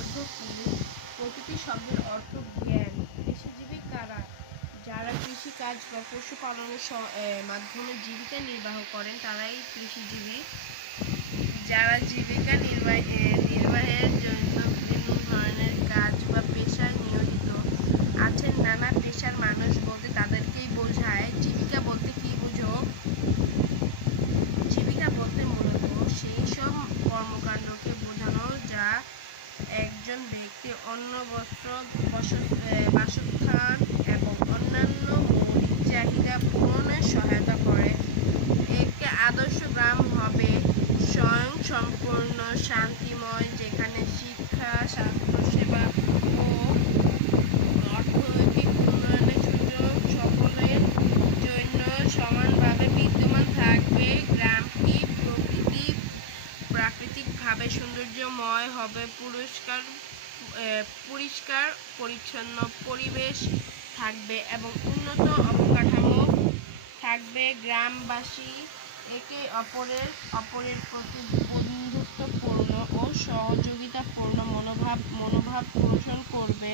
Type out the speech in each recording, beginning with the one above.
অর্থ কি? প্রকৃতি শব্দের অর্থ জ্ঞান। কৃষিজীবী কারা? যারা কৃষিকাজ বা পশুপালনের মাধ্যমে জীবিকা নির্বাহ করেন তারাই কৃষিজীবী। যারা জীবিকা নির্বাহের জন্য বিভিন্ন ধরনের কাজ বা পেশায় নিয়োজিত আছেন। নানা পেশার মানুষ বলতে তাদেরকেই বোঝায়। জীবিকা বলতে কি বুঝো? জীবিকা বলতে মূলত সেই সব কর্মকাণ্ডকে বোঝানো যা একজন ব্যক্তি অন্ন, বস্ত্র, বাসস্থান এবং অন্যান্য মৌলিক চাহিদা পূরণে সহায়তা করে। একটি আদর্শ গ্রাম হবে স্বয়ংসম্পূর্ণ, শান্তিময়, যেখানে শিক্ষা, স্বাস্থ্যসেবা ও অর্থনৈতিক উন্নয়নের সুযোগ সকলের জন্য সমানভাবে বিদ্যমান থাকবে। গ্রামটি প্রাকৃতিকভাবে সৌন্দর্যময় হবে। পরিষ্কার পরিচ্ছন্ন পরিবেশ থাকবে এবং উন্নত অবকাঠামো থাকবে। গ্রামবাসী একে অপরের প্রতি বন্ধুত্বপূর্ণ ও সহযোগিতাপূর্ণ মনোভাব পোষণ করবে।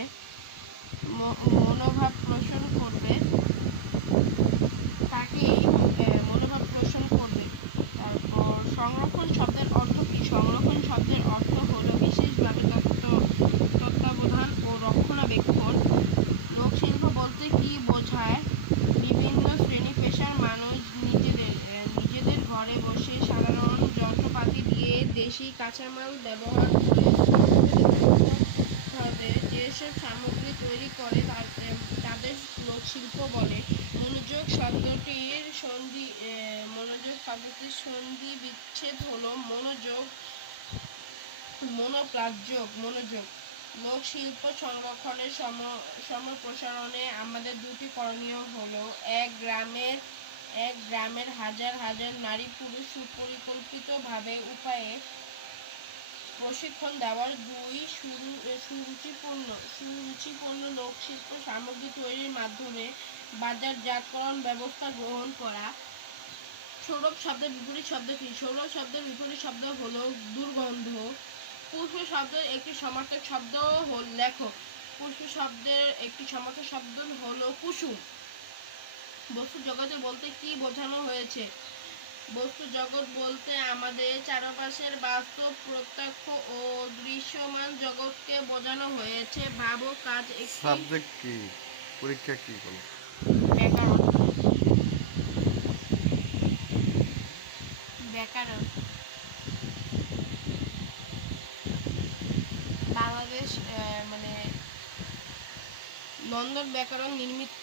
তারপর সংরক্ষণ শব্দের অর্থ কি? সংরক্ষণ শব্দের অর্থ হলো বিশেষভাবে তত্ত্বাবধান ও রক্ষণাবেক্ষণ। লোকশিল্প বলতে কি বোঝায়? বিভিন্ন শ্রেণী পেশার মানুষ নিজেদের ঘরে বসে সাধারণ যন্ত্রপাতি দিয়ে দেশি কাঁচামাল ব্যবহার করে যেসব সামগ্রী তৈরি করে তাদের লোকশিল্প বলে। মনোযোগ শব্দটির সন্ধি বিচ্ছেদ হলো মনোযোগ। লোকশিল্প সংরক্ষণের সম্প্রসারণে আমাদের দুটি করণীয় হলো: এক গ্রামের হাজার হাজার নারী পুরুষ সুপরিকল্পিতভাবে উপায়ে প্রশিক্ষণ দেওয়ার। দুই, সুরুচিপূর্ণ লোকশিল্প সামগ্রী তৈরির মাধ্যমে বাজারজাতকরণ ব্যবস্থা গ্রহণ করা। সৌরভ শব্দের বিপরীত শব্দ কি? সৌরভ শব্দের বিপরীত শব্দ হলো দুর্গন্ধ। পুষ্প শব্দের একটি সমার্থক শব্দ লেখো। পুষ্প শব্দের একটি সমার্থক শব্দ হলো কুসুম। বস্তু জগৎ বলতে কি বোঝানো হয়েছে? বস্তু জগৎ বলতে আমাদের চারপাশের বাস্তব, প্রত্যক্ষ ও দৃশ্যমান জগৎকে বোঝানো হয়েছে। ভাবো কাজ একটি সাবজেক্ট কি? পরীক্ষা কি বলো? ব্যাকরণ। বাংলাদেশ লন্ডন ব্যাকরণ নির্মিত।